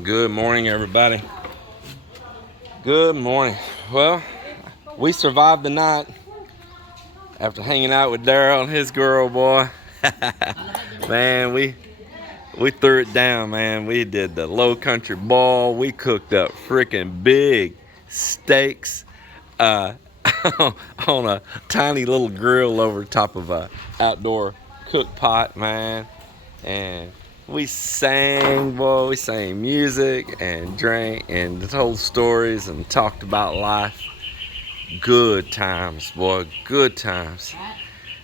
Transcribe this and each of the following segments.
Good morning, everybody. Good morning. Well, we survived the night after hanging out with Daryl and his girl, boy. Man, we threw it down, man. We did the low country boil. We cooked up freaking big steaks on a tiny little grill over top of a outdoor cook pot, man. And we sang, boy. We sang music and drank and told stories and talked about life. Good times, boy. Good times.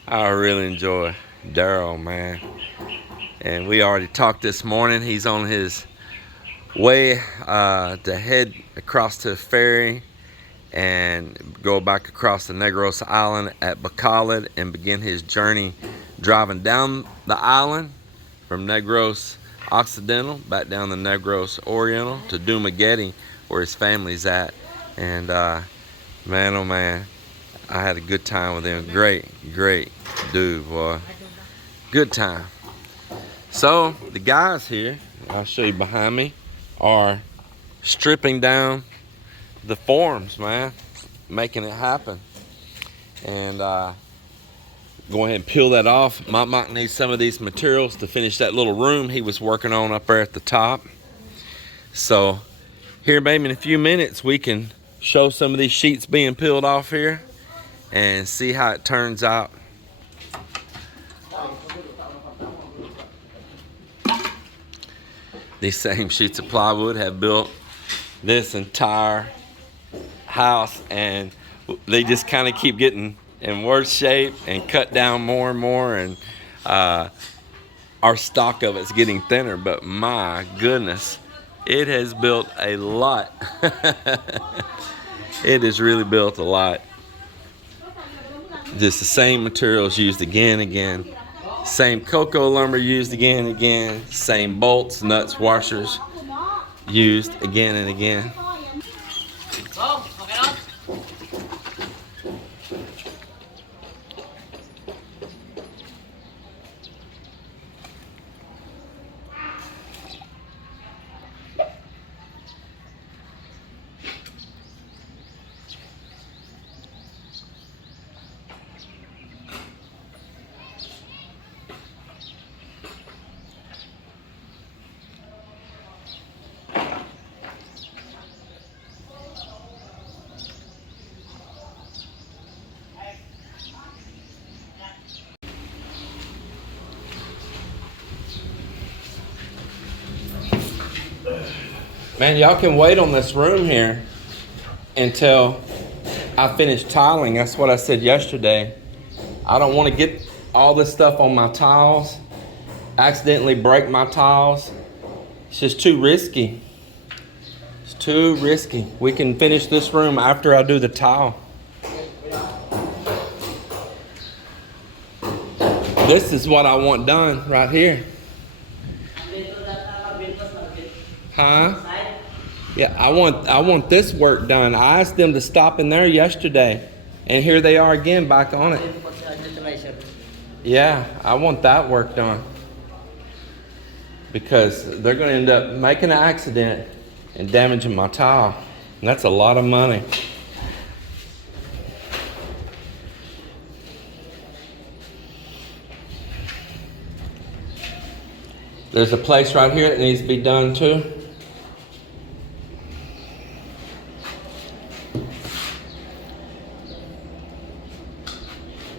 I really enjoy Daryl, man. And we already talked this morning. He's on his way to head across to the ferry and go back across the Negros Island at Bacolod and begin his journey driving down the island from Negros Occidental back down the Negros Oriental to Dumaguete, where his family's at. And man, oh man, I had a good time with him. Great dude, boy. Good time. So the guys here, I'll show you behind me, are stripping down the forms, man, making it happen. And go ahead and peel that off. Mike needs some of these materials to finish that little room he was working on up there at the top. So here, maybe in a few minutes, we can show some of these sheets being peeled off here and see how it turns out. These same sheets of plywood have built this entire house, and they just kind of keep getting in worse shape and cut down more and more, and our stock of it's getting thinner. But my goodness, it has built a lot. It has really built a lot. Just the same materials used again and again, same cocoa lumber used again and again, same bolts, nuts, washers used again and again. Man, y'all can wait on this room here until I finish tiling. That's what I said yesterday. I don't want to get all this stuff on my tiles, accidentally break my tiles. It's just too risky. It's too risky. We can finish this room after I do the tile. This is what I want done right here. Huh? Yeah, I want this work done. I asked them to stop in there yesterday, and here they are again back on it. Yeah, I want that work done because they're going to end up making an accident and damaging my tile, and that's a lot of money. There's a place right here that needs to be done too.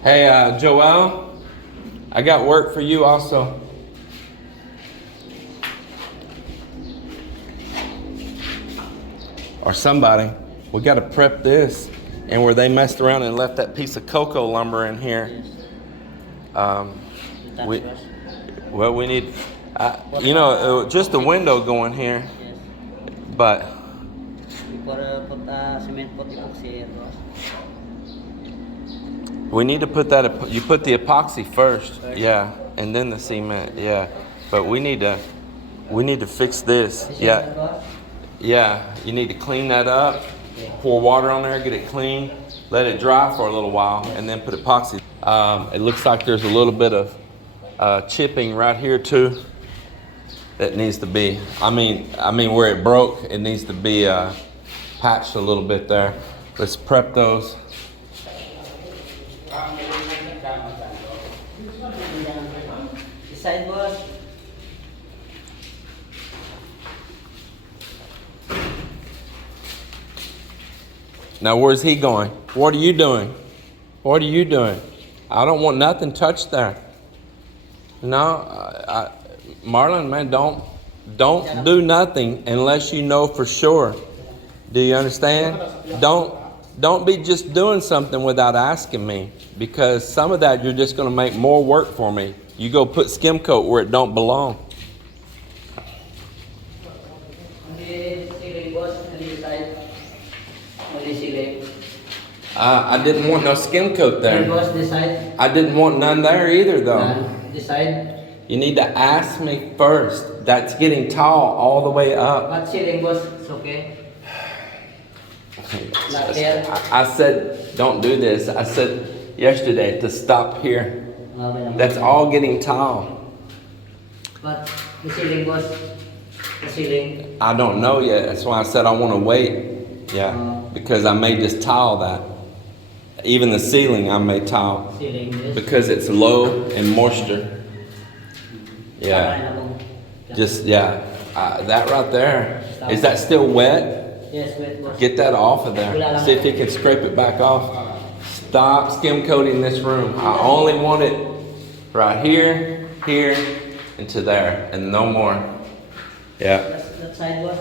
Hey, Joel, I got work for you also. Or somebody. We got to prep this. And where they messed around and left that piece of cocoa lumber in here. We need, just the window going here. But we need to put that, you put the epoxy first, yeah, and then the cement, yeah. But we need to fix this, yeah. Yeah, you need to clean that up, pour water on there, get it clean, let it dry for a little while, and then put epoxy. It looks like there's a little bit of chipping right here too. that needs to be, I mean where it broke, it needs to be patched a little bit there. Let's prep those. Side boss. Now where's he going? What are you doing? What are you doing? I don't want nothing touched there. No, Marlon, man, don't do nothing unless you know for sure. Do you understand? Don't be just doing something without asking me, because some of that you're just going to make more work for me. You go put SkimCoat where it don't belong. I didn't want no SkimCoat there. I didn't want none there either, though. You need to ask me first. That's getting tall all the way up. But ceiling boss, it's okay. I said, don't do this. I said yesterday to stop here. That's all getting tall. But the ceiling boss, the ceiling. I don't know yet. That's why I said I want to wait. Yeah, because I may just tile that. Even the ceiling I may tile. Because it's low in moisture. Yeah. Just, yeah. That right there. Is that still wet? Yes, wet boss. Get that off of there. See if you can scrape it back off. Stop skim coating this room. I only want it right here, here, and to there, and no more. Yeah. That side boss.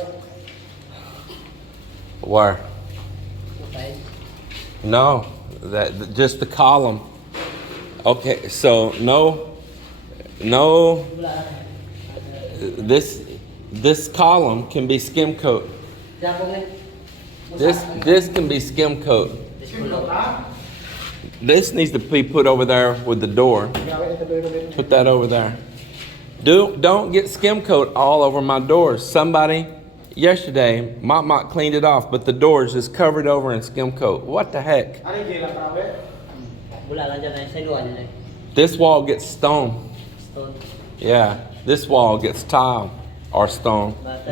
Where? That side. No, that just the column. Okay, so no. This column can be SkimCoat. This can be SkimCoat. This needs to be put over there with the door. Put that over there. Don't get SkimCoat all over my doors. Somebody yesterday, Mop cleaned it off, but the doors is covered over in SkimCoat. What the heck? This wall gets stone. Yeah, this wall gets tile or stone. But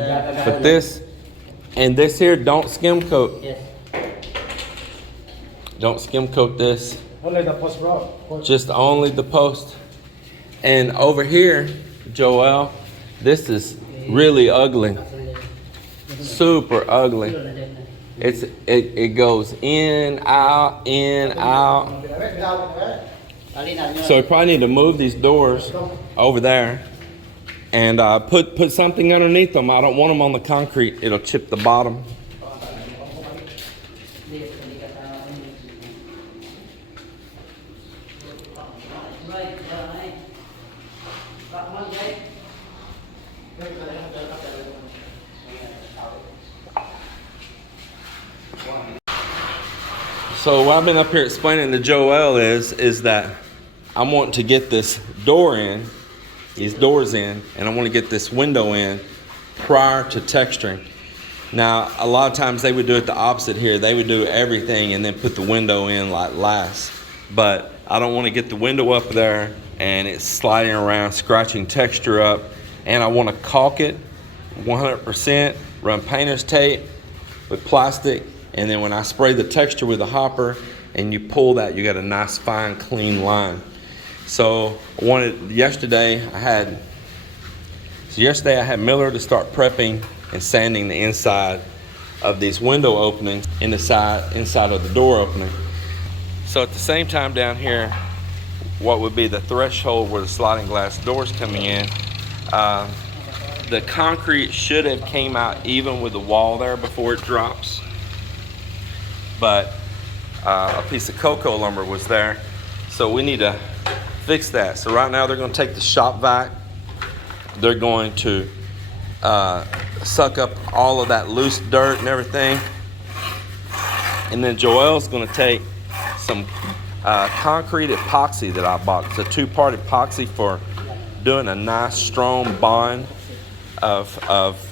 this and this here, don't SkimCoat. Yes. Don't SkimCoat this. Only the post, bro. Just only the post. And over here, Joel, this is really ugly. Super ugly. It goes in, out, in, out. So we probably need to move these doors over there and put something underneath them. I don't want them on the concrete. It'll chip the bottom. So what I've been up here explaining to Joel is that I'm wanting to get this door in, these doors in, and I want to get this window in prior to texturing. Now, a lot of times they would do it the opposite here. They would do everything and then put the window in like last. But I don't want to get the window up there and it's sliding around, scratching texture up. And I want to caulk it 100%, run painter's tape with plastic. And then when I spray the texture with a hopper and you pull that, you got a nice, fine, clean line. So yesterday I had Miller to start prepping and sanding the inside of these window openings inside of the door opening. So at the same time down here, what would be the threshold where the sliding glass doors coming in, the concrete should have came out even with the wall there before it drops. But a piece of cocoa lumber was there, so we need to fix that. So right now they're going to take the shop vac, they're going to suck up all of that loose dirt and everything, and then Joel's going to take some concrete epoxy that I bought. It's a 2-part epoxy for doing a nice strong bond of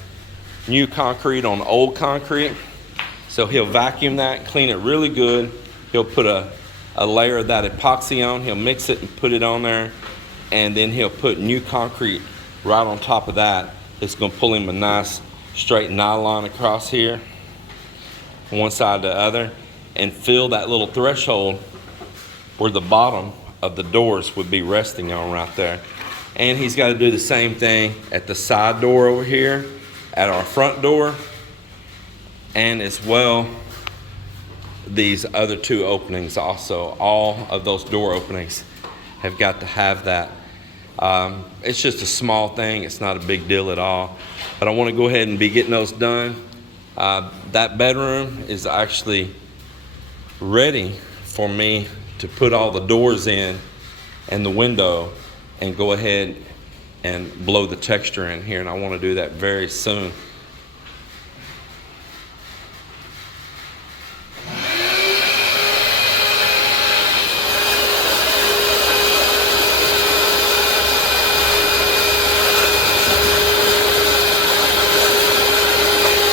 new concrete on old concrete. So he'll vacuum that, clean it really good. He'll put a layer of that epoxy on. He'll mix it and put it on there. And then he'll put new concrete right on top of that. It's gonna pull him a nice straight nylon across here, one side to the other, and fill that little threshold where the bottom of the doors would be resting on right there. And he's got to do the same thing at the side door over here, at our front door, and as well these other two openings also. All of those door openings have got to have that. It's just a small thing, it's not a big deal at all, but I want to go ahead and be getting those done. That bedroom is actually ready for me to put all the doors in and the window and go ahead and blow the texture in here, and I want to do that very soon.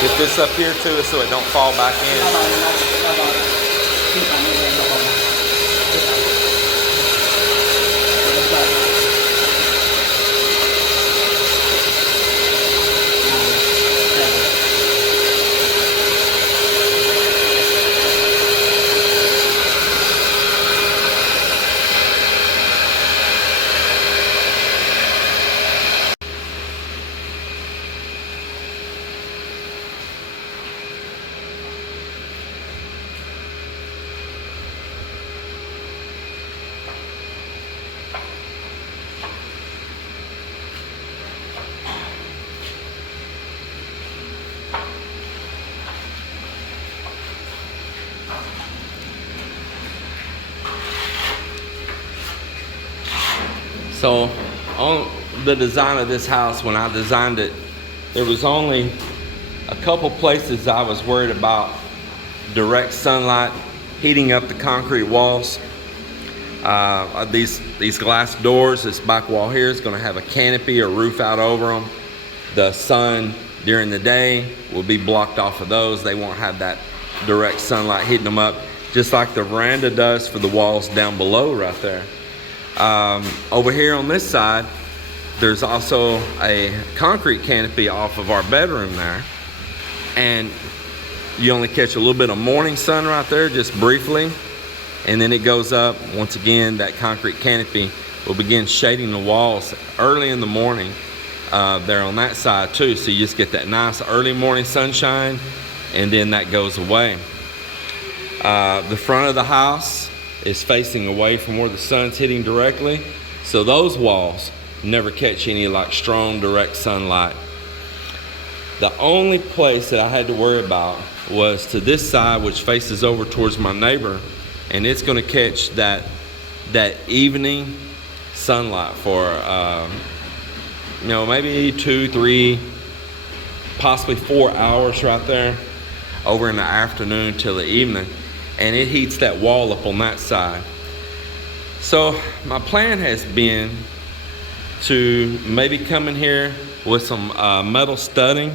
Get this up here too so it don't fall back in. So on the design of this house, when I designed it, there was only a couple places I was worried about direct sunlight heating up the concrete walls. These glass doors, this back wall here is going to have a canopy or roof out over them. The sun during the day will be blocked off of those. They won't have that direct sunlight hitting them up, just like the veranda does for the walls down below right there. Over here on this side, there's also a concrete canopy off of our bedroom there, and you only catch a little bit of morning sun right there, just briefly, and then it goes up. Once again, that concrete canopy will begin shading the walls early in the morning there on that side too, so you just get that nice early morning sunshine, and then that goes away. The front of the house is facing away from where the sun's hitting directly, so those walls never catch any like strong direct sunlight. The only place that I had to worry about was to this side, which faces over towards my neighbor, and it's going to catch that evening sunlight for maybe 2, 3, possibly 4 hours right there over in the afternoon till the evening, and it heats that wall up on that side. So my plan has been to maybe come in here with some metal studding.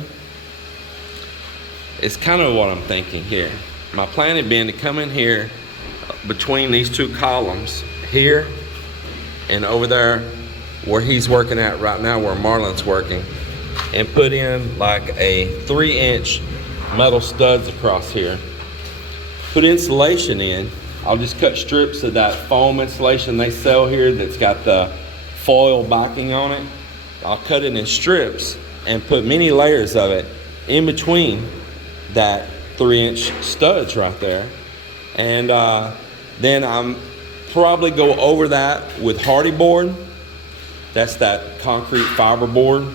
It's kind of what I'm thinking here. My plan had been to come in here between these two columns here and over there where he's working at right now, where Marlon's working, and put in like a 3-inch metal studs across here. Put insulation in. I'll just cut strips of that foam insulation they sell here that's got the foil backing on it. I'll cut it in strips and put many layers of it in between that 3-inch studs right there. And then I'm probably go over that with hardy board. That's that concrete fiber board.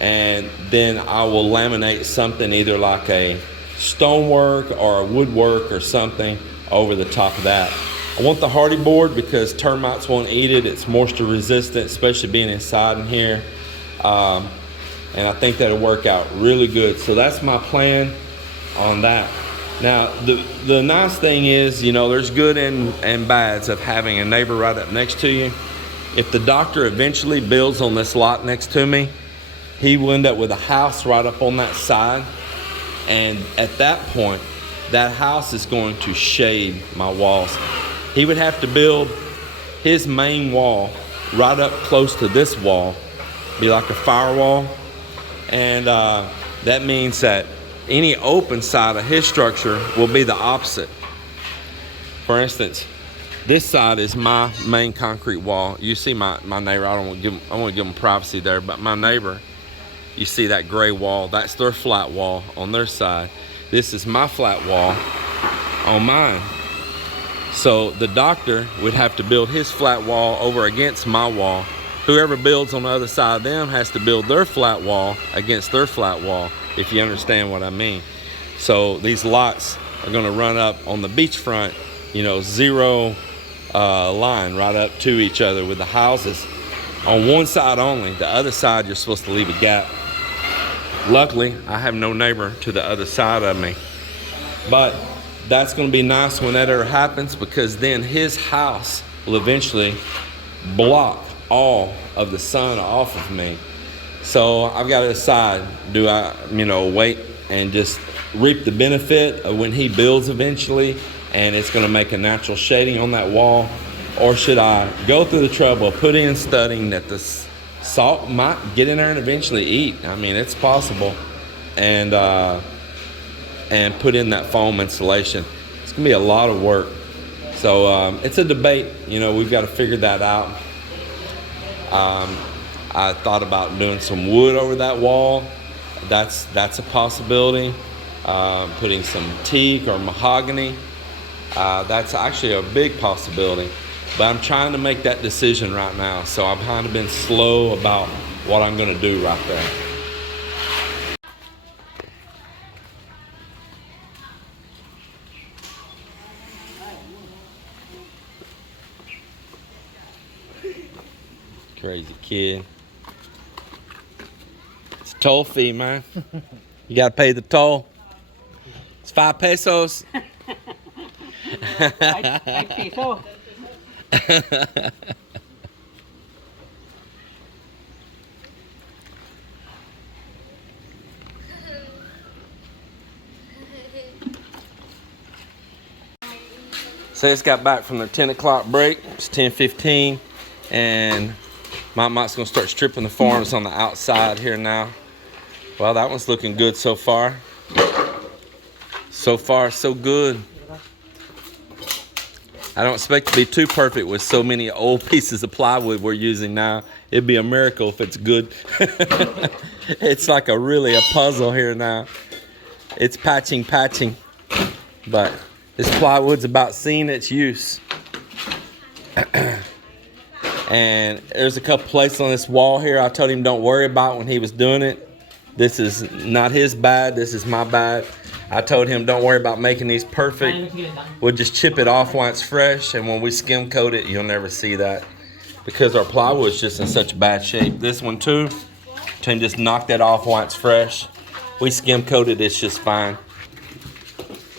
And then I will laminate something either like a stonework or a woodwork or something over the top of that. I want the hardy board because termites won't eat it. It's moisture resistant, especially being inside in here. And I think that'll work out really good. So that's my plan on that. Now, the nice thing is, there's good and bads of having a neighbor right up next to you. If the doctor eventually builds on this lot next to me, he will end up with a house right up on that side. And at that point, that house is going to shade my walls. He would have to build his main wall right up close to this wall, be like a firewall, And that means that any open side of his structure will be the opposite. For instance, this side is my main concrete wall. You see my neighbor, I want to give them privacy there, but my neighbor, you see that gray wall, that's their flat wall on their side. This is my flat wall on mine. So the doctor would have to build his flat wall over against my wall. Whoever builds on the other side of them has to build their flat wall against their flat wall, if you understand what I mean. So these lots are gonna run up on the beachfront, you know, zero line right up to each other with the houses on one side only. The other side, you're supposed to leave a gap. Luckily, I have no neighbor to the other side of me. But that's gonna be nice when that ever happens, because then his house will eventually block all of the sun off of me. So I've got to decide, do I, you know, wait and just reap the benefit of when he builds eventually and it's going to make a natural shading on that wall, or should I go through the trouble of putting in studying that the salt might get in there and eventually eat? I mean, it's possible. And put in that foam insulation. It's going to be a lot of work. So it's a debate, you know, we've got to figure that out. I thought about doing some wood over that wall. That's a possibility. Putting some teak or mahogany. That's actually a big possibility. But I'm trying to make that decision right now. So I've kind of been slow about what I'm going to do right there. Crazy kid. It's a toll fee, man. You gotta pay the toll. It's 5 pesos. 5 peso. So just got back from their 10 o'clock break. It's 10:15, and Mike's gonna start stripping the forms on the outside here now. Well, that one's looking good so far. So far, so good. I don't expect to be too perfect with so many old pieces of plywood we're using now. It'd be a miracle if it's good. It's like really a puzzle here now. It's patching. But this plywood's about seeing its use. And there's a couple places on this wall here I told him don't worry about when he was doing it. This is not his bad, this is my bad. I told him don't worry about making these perfect. We'll just chip it off while it's fresh, and when we skim coat it, you'll never see that, because our plywood's just in such bad shape. This one too, so just knock that off while it's fresh. We skim coated, it's just fine.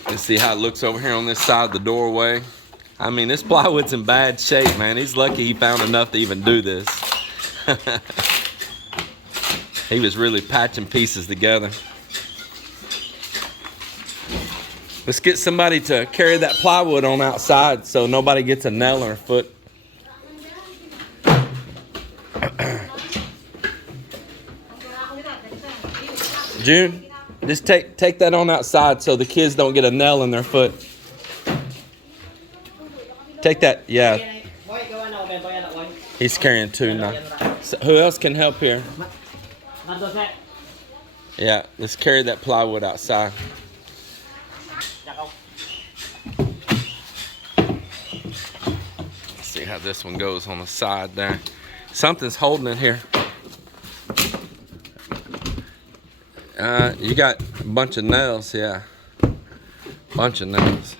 Let's see how it looks over here on this side of the doorway. I mean, this plywood's in bad shape, man. He's lucky he found enough to even do this. He was really patching pieces together. Let's get somebody to carry that plywood on outside so nobody gets a nail in their foot. June, just take that on outside so the kids don't get a nail in their foot. Take that, yeah. He's carrying two now. So who else can help here? Yeah, let's carry that plywood outside. Let's see how this one goes on the side there. Something's holding it here. You got a bunch of nails, yeah. Bunch of nails.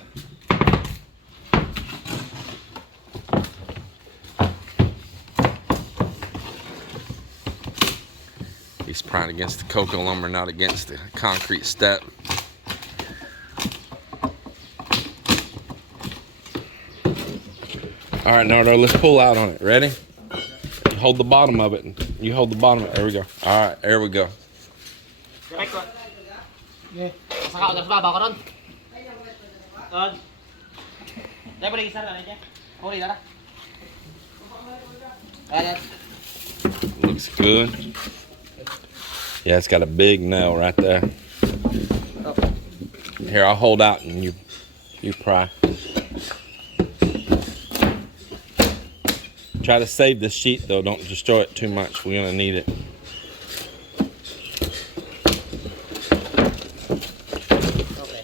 He's prying against the cocoa lumber, not against the concrete step. All right, Nardo, let's pull out on it. Ready? You hold the bottom of it. You hold the bottom of it. There we go. All right, there we go. Looks good. Yeah, it's got a big nail right there. Okay. Here, I'll hold out and you pry. Try to save the sheet though. Don't destroy it too much. We're gonna need it. Okay.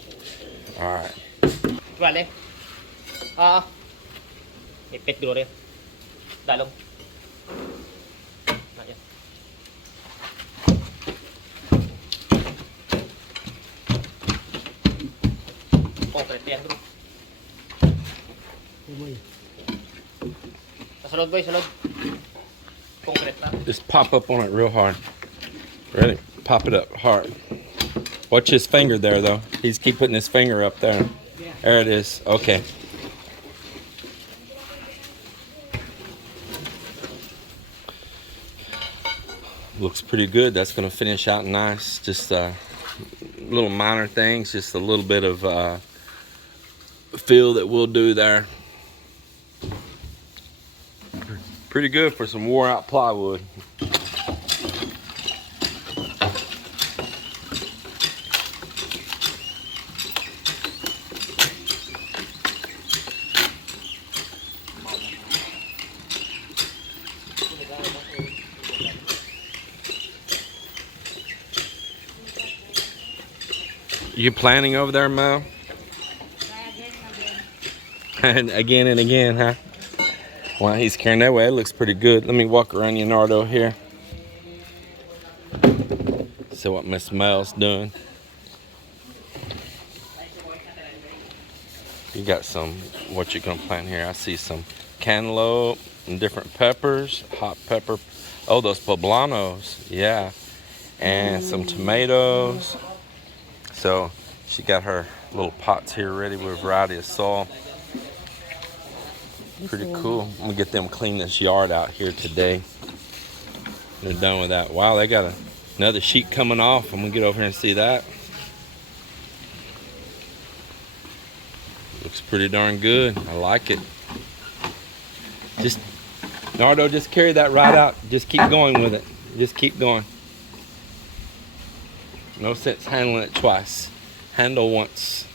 All right. Vale. Ah. Ipit dulu rin. Dalong. Nah, yan. Concrete yan bro. Sunod boy, sunod. Concrete pa. Just pop up on it real hard. Ready? Pop it up hard. Watch his finger there though. He's keep putting his finger up there. Yeah. There it is. Okay. Looks pretty good. That's gonna finish out nice. Just little minor things. Just a little bit of fill that we'll do there. Pretty good for some wore out plywood. You planning over there, Mel? And again, huh? While he's carrying that way, it looks pretty good. Let me walk around Leonardo here. See what Miss Mel's doing. You got some, what you gonna plant here? I see some cantaloupe and different peppers, hot pepper. Oh, those poblanos, yeah. And some tomatoes. So she got her little pots here ready with a variety of soil. Pretty cool. I'm gonna get them clean this yard out here today. They're done with that. Wow, they got another sheet coming off. I'm gonna get over here and see that. Looks pretty darn good. I like it. Just, Nardo, just carry that right out. Just keep going with it. Just keep going. No sense handling it twice. Handle once.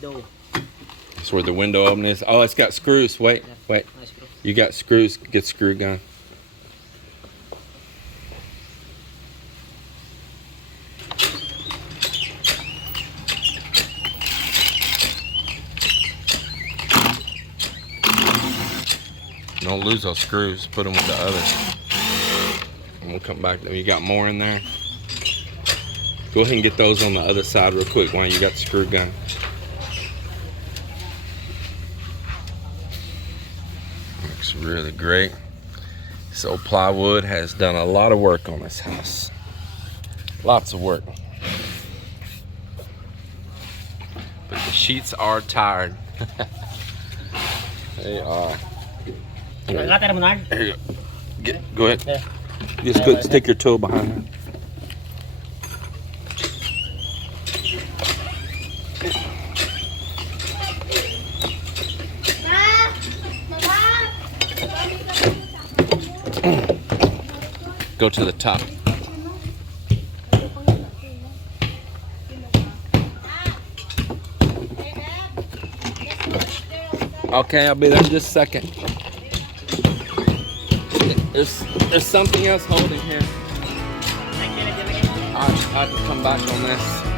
Do. That's where the window opening is. Oh, it's got screws. Wait. Nice bro. You got screws. Get screw gun. Don't lose those screws. Put them with the others. And we'll come back. You got more in there. Go ahead and get those on the other side real quick while you got the screw gun. Looks really great. This old plywood has done a lot of work on this house. Lots of work. But the sheets are tired. They are. Here you go. Go ahead. There. Just go stick your toe behind her. Go to the top. Okay, I'll be there in just a second. There's something else holding here. I have to come back on this.